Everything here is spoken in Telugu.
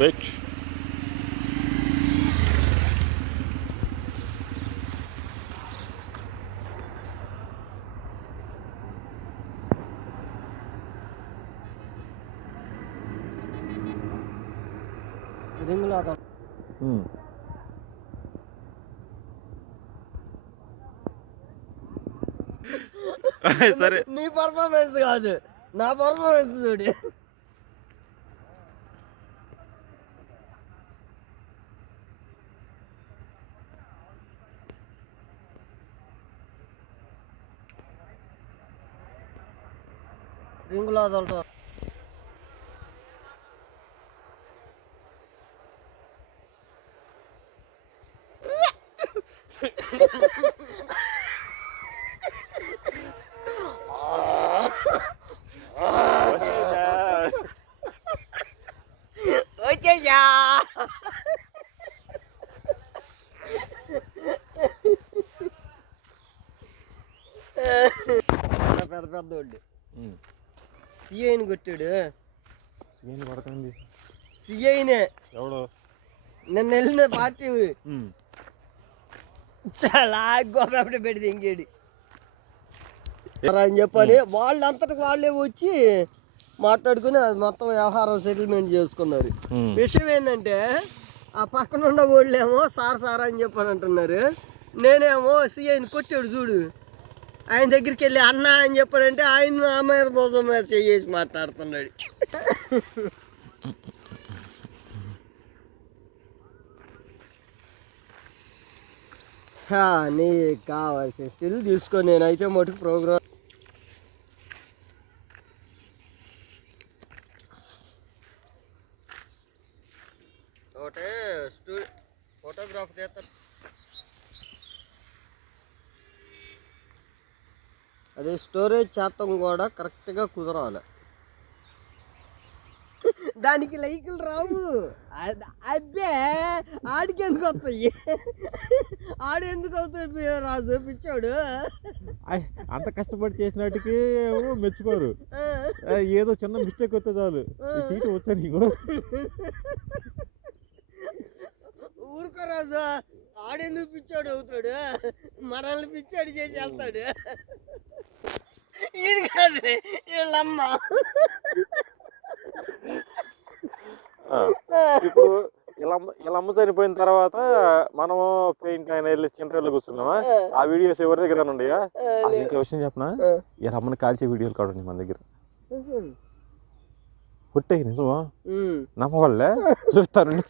వెయిట్. సరే, నీ పర్ఫార్మెన్స్ కాదు, నా పర్ఫార్మెన్స్ చూడు. రింగులో వదలటం. వచ్చేసా. పెద్ద పెద్దోడు సిఐని కొట్టాడు. పడుతుంది సిఐనే ఎవడు నిన్న వెళ్ళిన పార్టీ చాలా గొప్ప పెడితే ఇంకేడి అని చెప్పని వాళ్ళంతటికి వాళ్ళే వచ్చి మాట్లాడుకుని అది మొత్తం వ్యవహారం సెటిల్మెంట్ చేసుకున్నారు. విషయం ఏంటంటే ఆ పక్కన ఉన్న వాళ్ళేమో సార్ అని చెప్పని అంటున్నారు. నేనేమో సిఐని కొట్టాడు చూడు, ఆయన దగ్గరికి వెళ్ళి అన్న అని చెప్పాడంటే ఆయన ఆ మీద భోజనం మీద చేసి మాట్లాడుతున్నాడు. నీకు కావాల్సిన స్టిల్ తీసుకో, నేనైతే మటుకు ప్రోగ్రామ్ ఒకటే ఫోటోగ్రాఫ్ చేస్తా. అదే స్టోరేజ్ శాతం కూడా కరెక్ట్గా కుదరాలి. దానికి లైకులు రావు. అదే ఆడికి ఎందుకు వస్తాయి? ఆడెందుకు అవుతాయి రాజు పిచ్చాడు? అంత కష్టపడి చేసినట్టుకి మెచ్చుకోరు. ఏదో చిన్న మిస్టేక్ వస్తే చాలు వచ్చా నీకు. ఊరుకో రాజు, ఆడెందుకు పిచ్చాడు అవుతాడు? మనల్ని పిచ్చాడు చేసి వెళ్తాడు. ఇది కాదు వీళ్ళమ్మ. ఇప్పుడు ఇలా అమ్మ చనిపోయిన తర్వాత మనము పెయింట్ ఆయన వెళ్ళి సెంటర్లో కూర్చున్నామా, ఆ వీడియోస్ ఎవరి దగ్గర ఉండయా? ఇంకా విషయం చెప్పనా, ఇలా అమ్మని కాల్చే వీడియోలు కావండి మన దగ్గర. పుట్టే నిజమా నమ్మవాళ్ళే చూస్తాను.